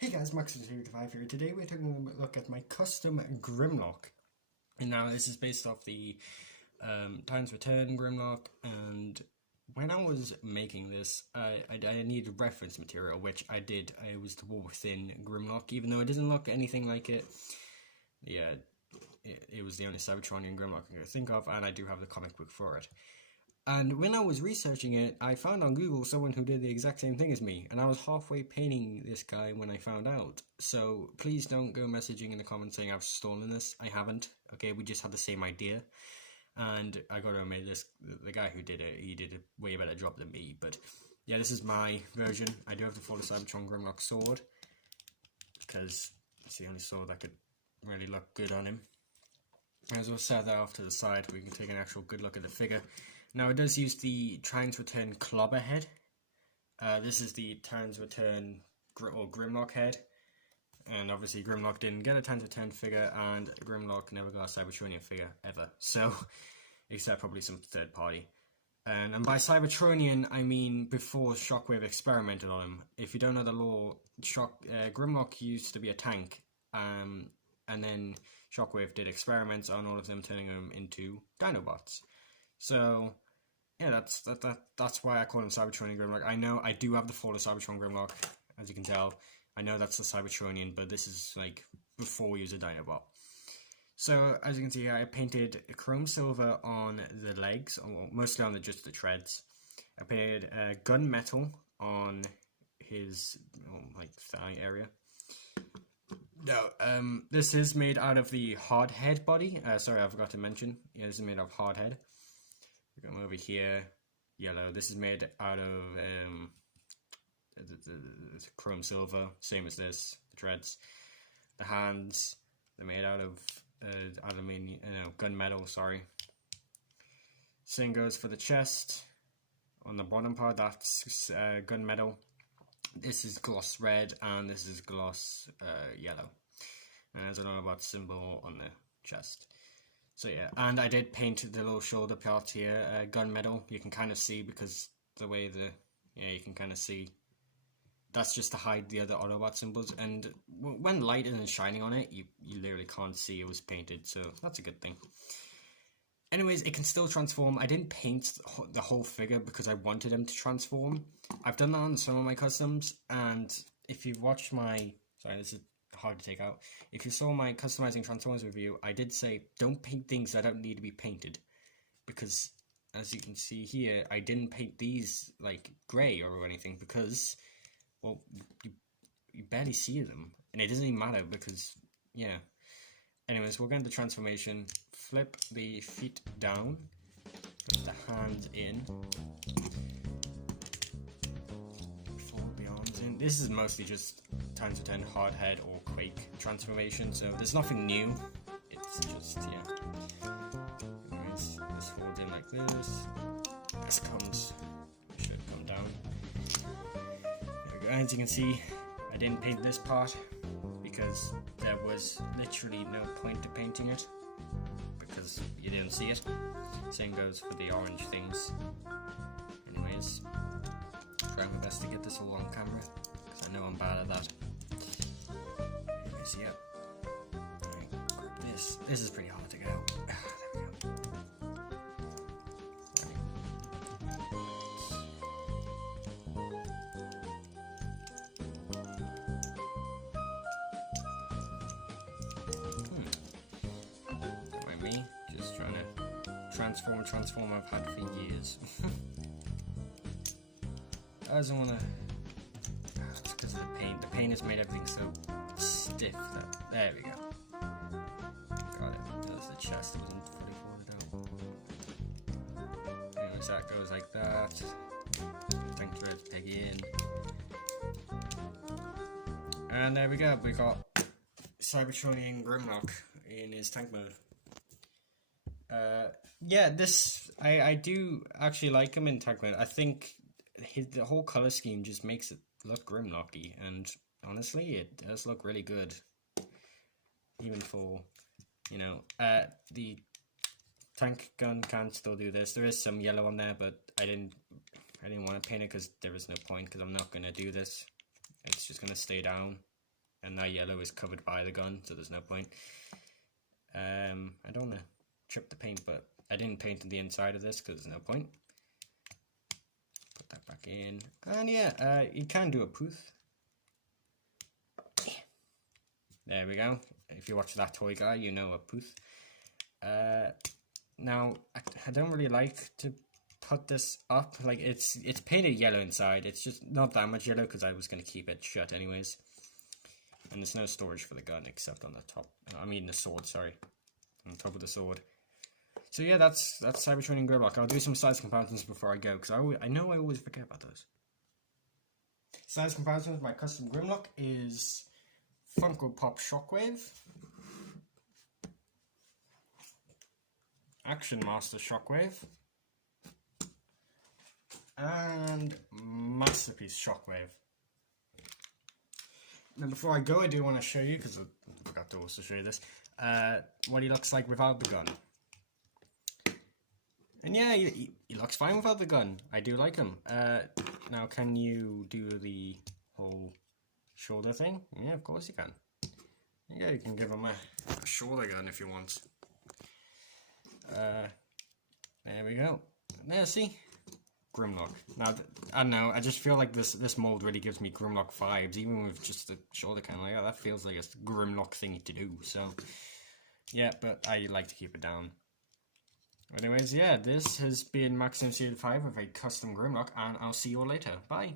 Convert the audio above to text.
Hey guys, Max05 here. Today we're taking a look at my custom Grimlock. And now this is based off the Times Return Grimlock, and when I was making this, I needed reference material, which I did. I was the War Within Grimlock, even though it doesn't look anything like it. Yeah, it was the only Cybertronian Grimlock I could think of, and I do have the comic book for it. And when I was researching it, I found on Google someone who did the exact same thing as me, and I was halfway painting this guy when I found out. So please don't go messaging in the comments saying I've stolen this. I haven't. Okay, we just had the same idea. And I gotta admit, the guy who did it, he did a way better job than me. But yeah, this is my version. I do have the full Cybertron Grimlock sword, because it's the only sword that could really look good on him. As we'll set that off to the side, we can take an actual good look at the figure. Now it does use the Times Return Clobber head. This is the Times Return or Grimlock head. And obviously Grimlock didn't get a Times Return figure, and Grimlock never got a Cybertronian figure ever. So, except probably some third party. And by Cybertronian, I mean before Shockwave experimented on him. If you don't know the lore, Grimlock used to be a tank. And then Shockwave did experiments on all of them, turning them into Dinobots. So, yeah, that's why I call him Cybertronian Grimlock. I know I do have the full Cybertron Grimlock, as you can tell. I know that's the Cybertronian, but this is like before we use a Dinobot. So, as you can see here, I painted chrome silver on the legs, or mostly on just the treads. I painted gunmetal on his thigh area. No, this is made out of the hard head body. Sorry, I forgot to mention. Yeah, this is made of hard head. Come over here, yellow. This is made out of the chrome silver, same as this. The treads, the hands, they're made out of aluminium, gunmetal. Sorry. Same goes for the chest. On the bottom part, that's gunmetal. This is gloss red, and this is gloss yellow. And there's an Autobot symbol on the chest. So yeah, and I did paint the little shoulder part here, gunmetal. You can kind of see because the way you can kind of see. That's just to hide the other Autobot symbols, and when light isn't shining on it, you literally can't see it was painted, so that's a good thing. Anyways, it can still transform. I didn't paint the whole figure because I wanted him to transform. I've done that on some of my customs, and if you've watched my... Sorry, this is hard to take out. If you saw my customizing Transformers review, I did say don't paint things that don't need to be painted, because as you can see here, I didn't paint these like grey or anything because, well, you barely see them, and it doesn't even matter because, yeah. Anyways, we'll get into transformation. Flip the feet down, put the hands in, fold the arms in. This is mostly just Times Return hard head or Quake transformation, so there's nothing new. It's just, yeah. Anyways, this folds in like this. This should come down. There we go. As you can see, I didn't paint this part because there was literally no point to painting it because you didn't see it. Same goes for the orange things. Anyways, trying my best to get this all on camera because I know I'm bad at that. Anyways, yeah. Alright, grab this. This is pretty hard to get out. There we go. Transform I've had for years. I doesn't want to... It's because of the paint. The paint has made everything so stiff that... There we go. Got it. There's the chest that wasn't fully folded out. Anyways, that goes like that. Tank threads peg in. And there we go. We got Cybertronian Grimlock in his tank mode. Yeah, I do actually like him in tank mode. I think the whole color scheme just makes it look Grimlocky, and honestly, it does look really good. Even for, the tank gun can still do this. There is some yellow on there, but I didn't want to paint it because there is no point, because I'm not going to do this. It's just going to stay down. and now yellow is covered by the gun, so there's no point. I don't want to chip the paint, but I didn't paint the inside of this because there's no point. Put that back in, and yeah, you can do a poof. There we go. If you watch That Toy Guy, you know a poof. Now, I don't really like to put this up. Like, it's painted yellow inside. It's just not that much yellow because I was going to keep it shut anyways. And there's no storage for the gun except on the top. I mean the sword, sorry. On top of the sword. So yeah, that's Cybertronian Grimlock. I'll do some size comparisons before I go because I know I always forget about those. Size comparisons, my custom Grimlock is Funko Pop Shockwave, Action Master Shockwave, and Masterpiece Shockwave. Now before I go, I do want to show you, because I forgot to also show you this, what he looks like without the gun. And yeah, he looks fine without the gun. I do like him. Now can you do the whole shoulder thing? Yeah, of course you can. Yeah, you can give him a shoulder gun if you want. There we go. There, see? Grimlock. Now, I don't know, I just feel like this mold really gives me Grimlock vibes, even with just the shoulder cam. Like, that feels like a Grimlock thing to do, so... yeah, but I like to keep it down. Anyways, yeah, this has been Maximum Season 5 with a custom Grimlock, and I'll see you all later. Bye!